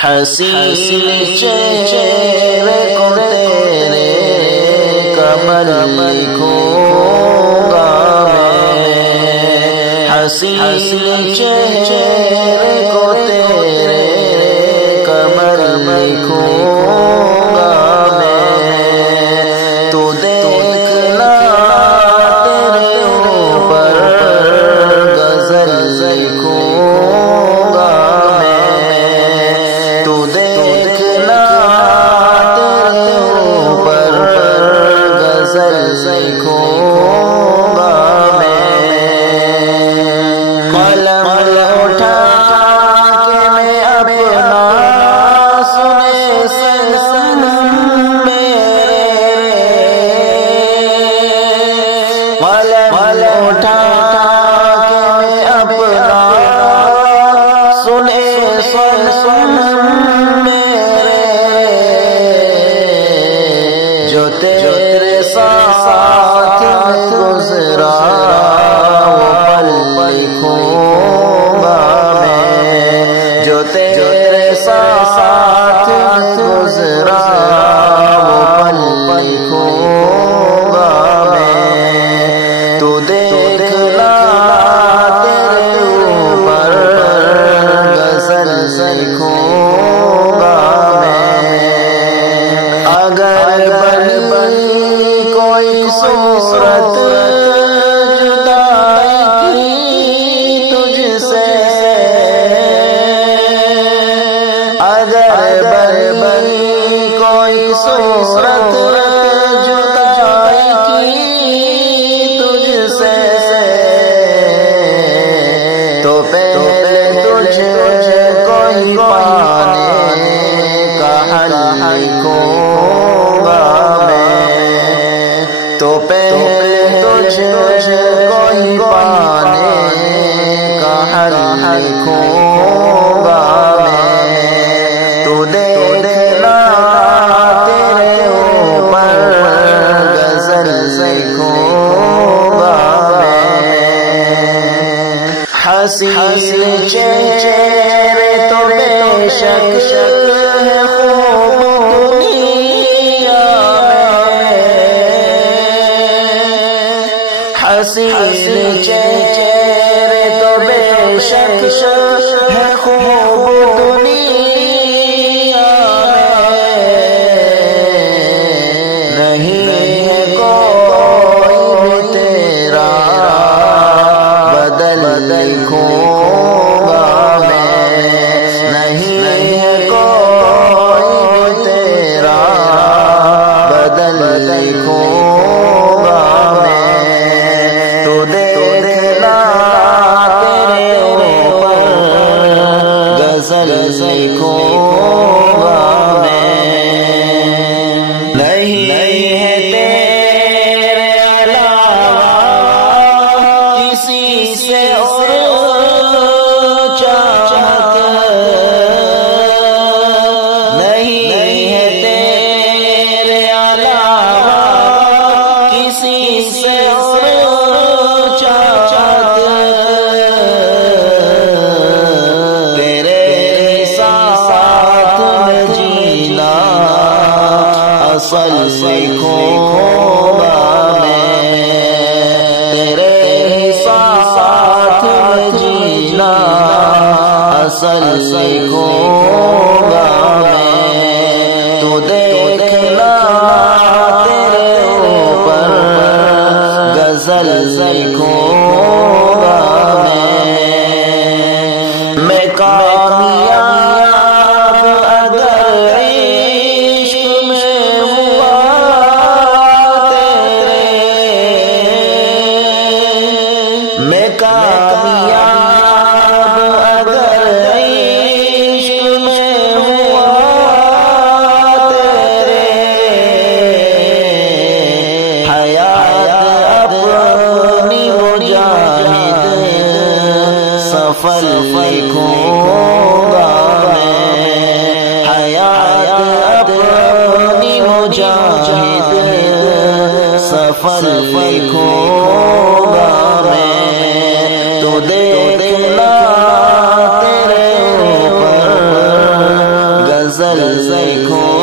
حسین چہرے کو تیرے کمل لکھوں گا میں، حسین چہرے کو تیرے کمل لکھوں گا میں، تو دیکھنا تیرے اوپر غزل لکھوں گا میں، تو دیکھنا تیرے اوپر غزل لکھوں گا میں، قلم اٹھا کے میں اپنا سنے سنم میرے، قلم اٹھا کے میں اپنا سنے سنم میرے، جو تیرے ساتھ گزرا وہ پل لکھوں گا میں، جو تیرے ساتھ گزرا وہ پل لکھوں گا میں، تو دیکھنا تیرے اوپر غزل لکھوں گا میں، اگر بنی کوئی صورت جدائی کی تجھ سے، اگر بنی کوئی صورت جدائی کی تجھ سے، تو پہلے تجھ کو ہی پانے کا حل لکھوں گا میں، تو پہلے تجھ کو ہی پانے کا حل لکھوں گا میں، تو دیکھنا تیرے اوپر غزل لکھوں گا میں، حسین چہرے تو بے شک ہے خوب دنیا میں، حسین چہرے تو بے شک ہے خوب دنیا میں، نہیں ہے کوئی بھی تیرا بدل لکھوں گا میں، نہیں ہے کوئی بھی تیرا بدل لکھوں گا میں، تو دیکھنا تیرے اوپر غزل لکھوں گا میں، نہیں ہے تیرے علاوہ کسی سے اور چاہت، نہیں ہے تیرے علاوہ کسی سے اور چاہت، تیرے ساتھ میں جینا اصل لکھوں گا میں، تیرے ساتھ میں جینا اصل لکھوں گا میں، تو دیکھنا تیرے اوپر غزل لکھوں گا میں کامیاب اگر عشق میں ہوا غزل لکھوں